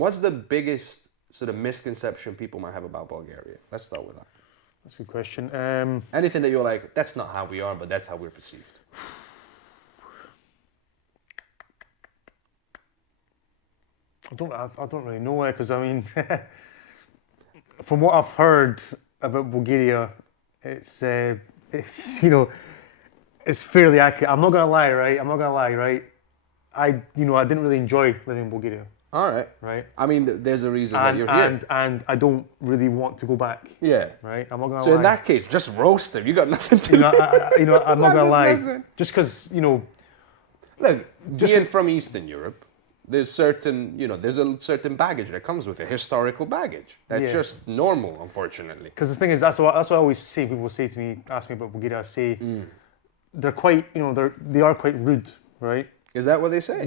What's the biggest sort of misconception people might have about Bulgaria? Let's start with that. That's a good question. Anything that you're like, that's not how we are, but that's how we're perceived. I don't really know because I mean, from what I've heard about Bulgaria, it's it's fairly accurate. I'm not gonna lie, right? I didn't really enjoy living in Bulgaria, All right. right? I mean, there's a reason that you're here. And I don't really want to go back, Yeah. right? I'm not gonna So lie. in that case, just roast him. You got nothing to I'm not gonna lie. listen. Just because Look, being from Eastern Europe, there's a certain baggage that comes with it, historical baggage. That's Yeah. just normal, unfortunately. because the thing is, that's what I always say. People say to me, ask me about Bulgaria. I say they're quite, they are quite rude, right? Is that what they say?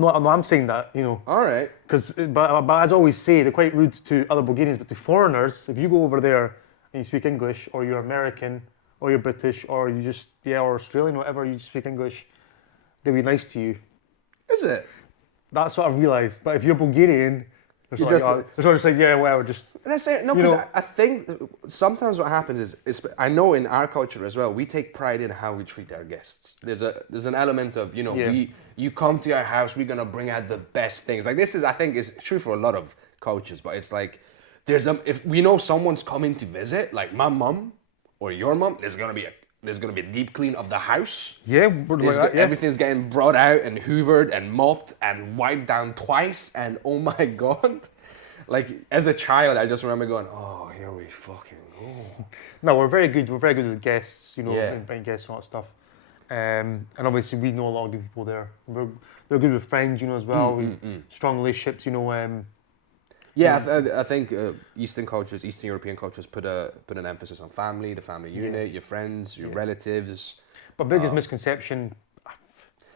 No, I'm saying that, All right. but as I always say, they're quite rude to other Bulgarians, but to foreigners, if you go over there and you speak English, or you're American, or you're British, or you just, or Australian, whatever, you just speak English, they'll be nice to you. Is it? That's what I've realised. But if you're Bulgarian, they're You sort of just like, yeah, well, just... That's it. No, because I think sometimes what happens is, I know in our culture as well, we take pride in how we treat our guests. There's an element of, you come to our house, we're gonna bring out the best things. Like this is, I think, is true for a lot of cultures, but it's like if we know someone's coming to visit, like my mum or your mum, there's gonna be a deep clean of the house. Yeah, like that, yeah. Everything's getting brought out and hoovered and mopped and wiped down twice. And oh my god, like as a child, I just remember going, "Oh, here we fucking go." No, we're very good. We're very good with guests, Yeah. inviting guests and all that stuff. And obviously, we know a lot of good people there. They're good with friends, as well. Strong relationships, Yeah, I think Eastern European cultures put an emphasis on family, the family unit, your friends, your relatives. But biggest misconception.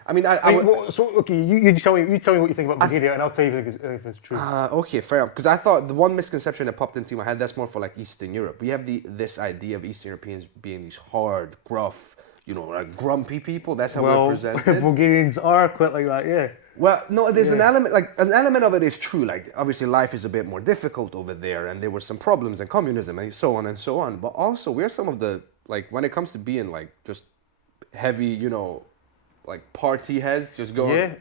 I mean, okay, you tell me what you think about Bulgaria, and I'll tell you if it's true. Okay, fair enough. Because I thought the one misconception that popped into my head, that's more for like Eastern Europe. We have this idea of Eastern Europeans being these hard, gruff, like grumpy people. That's how we're presented. Bulgarians are quite like that, yeah. Well, no, there's an element of it is true. Like, obviously life is a bit more difficult over there, and there were some problems and communism and so on and so on. But also, we're some of the, like, when it comes to being like just heavy, like party heads, just going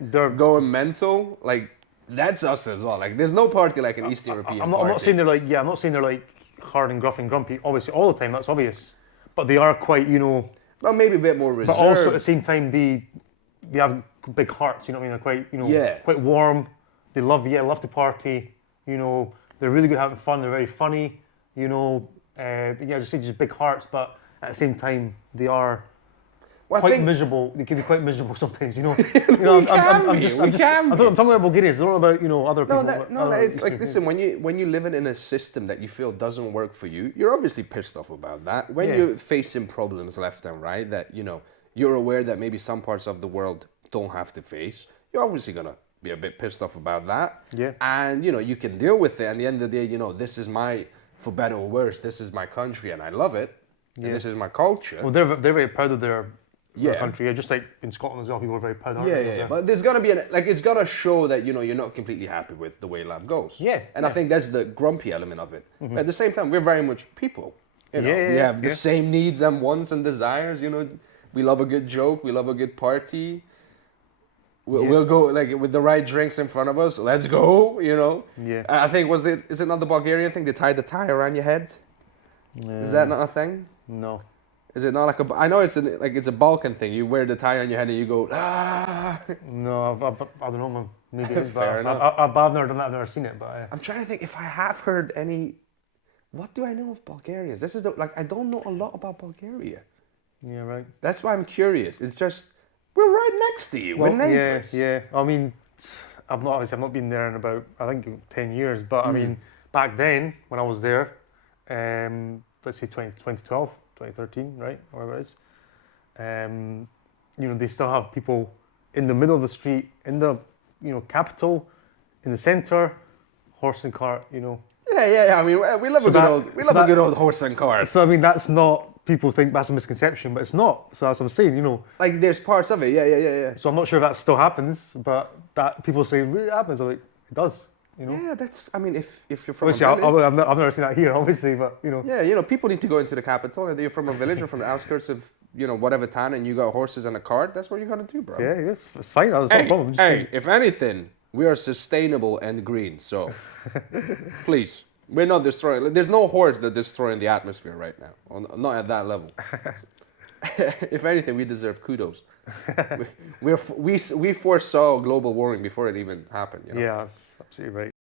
mental, like that's us as well. Like, there's no party like an Eastern European I'm party. not saying they're like hard and gruff and grumpy, obviously all the time, that's obvious. But they are quite, Well, maybe a bit more reserved. But also at the same time, they have big hearts. You know what I mean? They're quite, quite warm. They love to party. They're really good at having fun. They're very funny. Just big hearts. But at the same time, they are quite miserable. They can be quite miserable sometimes. I'm talking about Bulgarians. It's not about other people. It's like, listen, when you live in a system that you feel doesn't work for you, you're obviously pissed off about that. When you're facing problems left and right that you're aware that maybe some parts of the world don't have to face, you're obviously gonna be a bit pissed off about that. Yeah. And you can deal with it. At the end of the day, this is for better or worse, this is my country and I love it. Yeah. And this is my culture. Well, they're very proud of their country. Just like in Scotland as well, people are very proud of it. Yeah. But there's gonna be it's gotta show that you're not completely happy with the way life goes. Yeah. And I think that's the grumpy element of it. But at the same time, we're very much people. We have the same needs and wants and desires. We love a good joke. We love a good party. We'll go like with the right drinks in front of us. Let's go. Yeah. I think is it not the Bulgarian thing? They tie the tie around your head. Is that not a thing? No. Is it not like I know it's a Balkan thing. You wear the tie on your head and you go ah. No, I don't know. Maybe it is, Fair enough. I've never done that. I've never seen it, but I'm trying to think if I have heard any. What do I know of Bulgarians? This is I don't know a lot about Bulgaria. Yeah, right. That's why I'm curious. It's just we're right next to you. We're neighbors. Yeah. I mean, I've not been there in about 10 years. But I mean, back then when I was there, let's say 2012, 2013, right, whatever it is. They still have people in the middle of the street, in the capital, in the centre, horse and cart. Yeah. I mean, we love a good old horse and cart. So I mean, that's not. People think that's a misconception, but it's not. So that's what I'm saying, Like there's parts of it, yeah. So I'm not sure if that still happens, but that people say it really happens. I'm like, it does. You know. Yeah, that's. I mean, if you're from Obviously, a village, I've never seen that here, obviously, but you know. yeah, people need to go into the capital. If you're from a village or from the outskirts of whatever town, and you got horses and a cart, that's what you gotta do, bro. Yeah, yes, it's fine. That's Hey, no problem. Just hey, if anything, we are sustainable and green. So, please, we're not destroying. There's no hordes that destroying the atmosphere right now. Not at that level. If anything, we deserve kudos. We foresaw global warming before it even happened. Yeah, that's absolutely right.